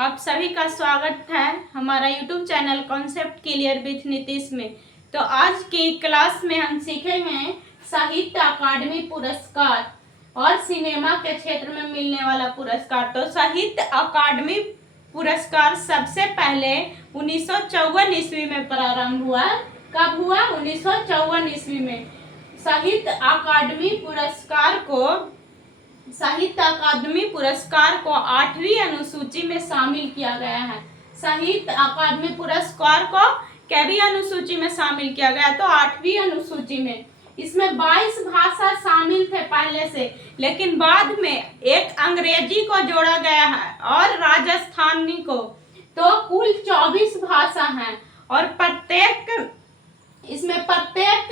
आप सभी का स्वागत है हमारा YouTube channel concept clear with Nitish में। तो आज की क्लास में हम सीखेंगे साहित्य अकादमी पुरस्कार और सिनेमा के क्षेत्र में मिलने वाला पुरस्कार। तो साहित्य अकादमी पुरस्कार सबसे पहले 1954 ईस्वी में प्रारंभ हुआ। कब हुआ? 1954 ईस्वी में। साहित्य अकादमी पुरस्कार को 8वीं अनुसूची में शामिल किया गया है। साहित्य अकादमी पुरस्कार को कैवी अनुसूची में शामिल किया गया? तो 8वीं अनुसूची में। इसमें 22 भाषा शामिल थे पहले से, लेकिन बाद में एक अंग्रेजी को जोड़ा गया है और राजस्थानी को। तो कुल 24 भाषा हैं और प्रत्येक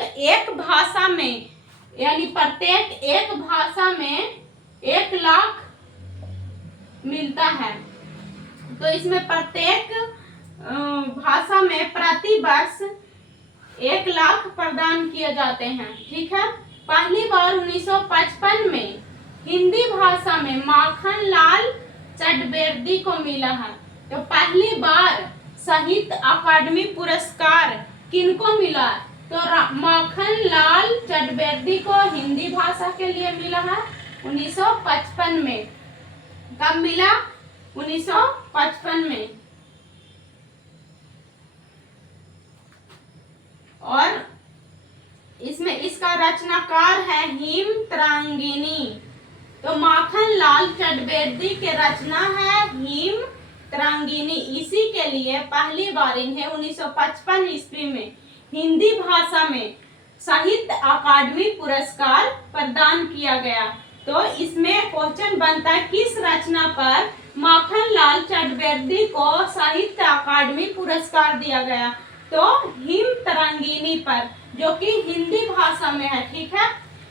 एक भाषा में, यानी प्रत्येक एक भाषा में 1 लाख मिलता है। तो इसमें प्रत्येक भाषा में प्रति वर्ष 1 लाख प्रदान किए जाते हैं। ठीक है। पहली बार 1955 में हिंदी भाषा में माखन लाल चटर्जी को मिला है। तो पहली बार साहित्य अकादमी पुरस्कार किनको मिला? तो माखन लाल चटर्जी को हिंदी भाषा के लिए मिला है 1955 में। कब मिला? 1955 में। और इसमें इसका रचनाकार है हेमतरंगिणी। तो माखन लाल चटर्जी के रचना है हेमतरंगिणी। इसी के लिए पहली बार इन्हें 1955 ईस्वी में हिंदी भाषा में साहित्य अकादमी पुरस्कार प्रदान किया गया। तो इसमें क्वेश्चन बनता है किस रचना पर माखन लाल चटर्जी को साहित्य अकादमी पुरस्कार दिया गया? तो हेमतरंगिणी पर, जो कि हिंदी भाषा में है। ठीक है।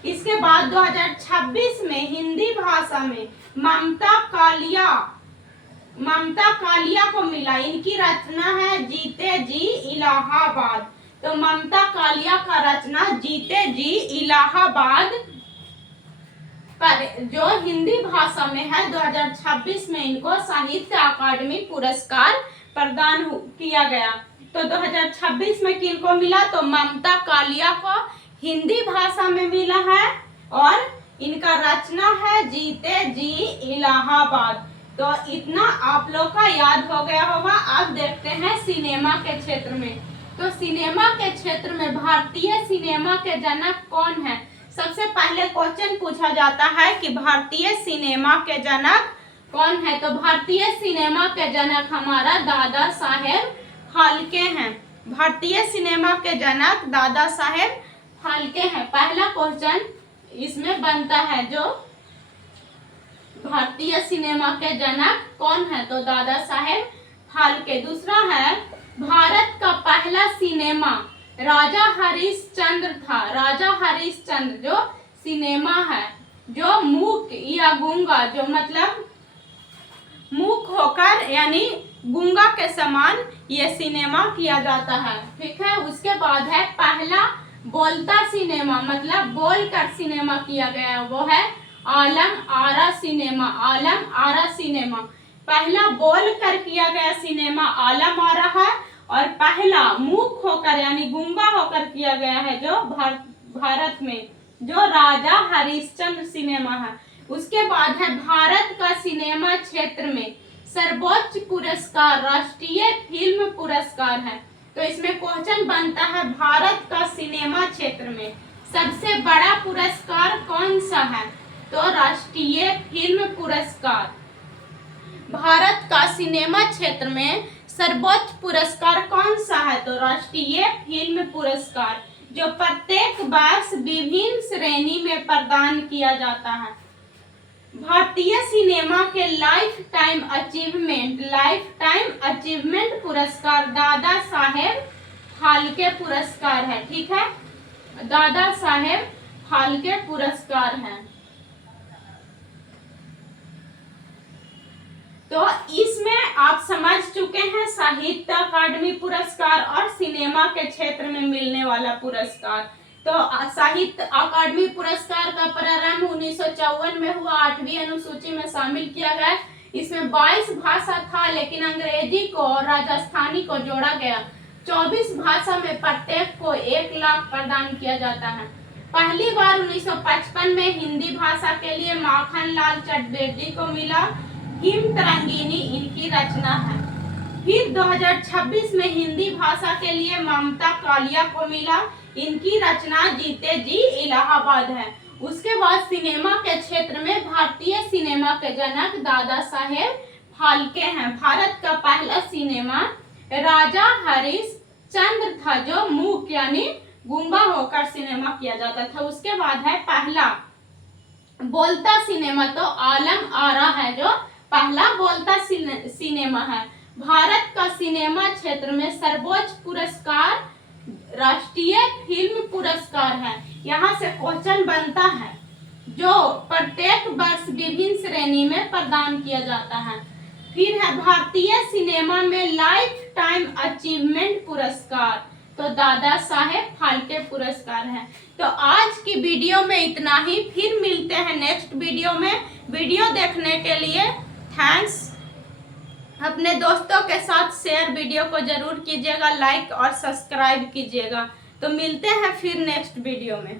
इसके बाद 2026 में हिंदी भाषा में ममता कालिया को मिला। इनकी रचना है जीते जी इलाहाबाद। तो ममता कालिया का रचना जीते जी इलाहाबाद पर, जो हिंदी भाषा में है, 2026 में इनको साहित्य अकादमी पुरस्कार प्रदान किया गया। तो 2026 में किनको मिला? तो ममता कालिया को हिंदी भाषा में मिला है और इनका रचना है जीते जी इलाहाबाद। तो इतना आप लोग का याद हो गया होगा। अब देखते हैं सिनेमा के क्षेत्र में। तो सिनेमा के क्षेत्र में भारतीय सिनेमा के जनक कौन है? सबसे पहले क्वेश्चन पूछा जाता है कि भारतीय सिनेमा के जनक कौन है? तो भारतीय सिनेमा के जनक हमारा दादा साहेब फाल्के हैं। भारतीय सिनेमा के जनक दादा साहेब फाल्के हैं। पहला क्वेश्चन इसमें बनता है, जो भारतीय सिनेमा के जनक कौन है? तो दादा साहेब फाल्के। दूसरा है, भारत का पहला सिनेमा राजा हरिश्चंद्र था। राजा हरिश्चंद्र जो सिनेमा है, जो मूक या गूंगा, जो मतलब मूक होकर यानी गूंगा के समान ये सिनेमा किया जाता है। ठीक है। उसके बाद है पहला बोलता सिनेमा, मतलब बोलकर सिनेमा किया गया, वो है आलम आरा सिनेमा। आलम आरा सिनेमा पहला बोलकर किया गया सिनेमा आलम आरा है, और पहला मूक होकर यानी गूंगा होकर किया गया है जो भारत में, जो राजा हरिश्चंद्र सिनेमा है। उसके बाद है भारत का सिनेमा क्षेत्र में सर्वोच्च पुरस्कार राष्ट्रीय फिल्म पुरस्कार है। तो इसमें क्वेश्चन बनता है भारत का सिनेमा क्षेत्र में सबसे बड़ा पुरस्कार कौन सा है? तो राष्ट्रीय फिल्म पुरस्कार। भारत का सिनेमा क्षेत्र में सर्वोच्च पुरस्कार कौन सा है? तो राष्ट्रीय फिल्म पुरस्कार, जो प्रत्येक वर्ष विभिन्न श्रेणी में प्रदान किया जाता है। भारतीय सिनेमा के लाइफ टाइम अचीवमेंट पुरस्कार दादा साहेब फाल्के पुरस्कार है। ठीक है। दादा साहेब फाल्के पुरस्कार है। तो इसमें आप समझ चुके हैं साहित्य अकादमी पुरस्कार और सिनेमा के क्षेत्र में मिलने वाला पुरस्कार। तो साहित्य अकादमी पुरस्कार का प्रारंभ 1954 में हुआ, 8वीं अनुसूची में शामिल किया गया। इसमें 22 भाषा था, लेकिन अंग्रेजी को और राजस्थानी को जोड़ा गया। 24 भाषा में प्रत्येक को 1 लाख प्रदान किया जाता है। पहली बार 1955 में हिंदी भाषा के लिए माखन लाल चतुर्वेदी को मिला। हिम तरंगिनी इनकी रचना है। फिर 2026 में हिंदी भाषा के लिए ममता कालिया को मिला। इनकी रचना जीते जी इलाहाबाद है। उसके बाद सिनेमा के क्षेत्र में भारतीय सिनेमा के जनक दादा साहेब फाल्के हैं। भारत का पहला सिनेमा राजा हरिश्चंद्र था, जो मूक यानी गूंगा होकर सिनेमा किया जाता था। उसके बाद है पहला बोलता सिनेमा, तो आलम आरा है जो पहला बोलता सिनेमा है। भारत का सिनेमा क्षेत्र में सर्वोच्च पुरस्कार राष्ट्रीय फिल्म पुरस्कार है। यहाँ से क्वेश्चन बनता है जो प्रत्येक वर्ष विभिन्न श्रेणी में प्रदान किया जाता है। फिर है भारतीय सिनेमा में लाइफ टाइम अचीवमेंट पुरस्कार, तो दादा साहेब फाल्के पुरस्कार है। तो आज की वीडियो में इतना ही। फिर मिलते हैं नेक्स्ट वीडियो में। वीडियो देखने के लिए थैंक्स। अपने दोस्तों के साथ शेयर वीडियो को जरूर कीजिएगा, लाइक और सब्सक्राइब कीजिएगा। तो मिलते हैं फिर नेक्स्ट वीडियो में।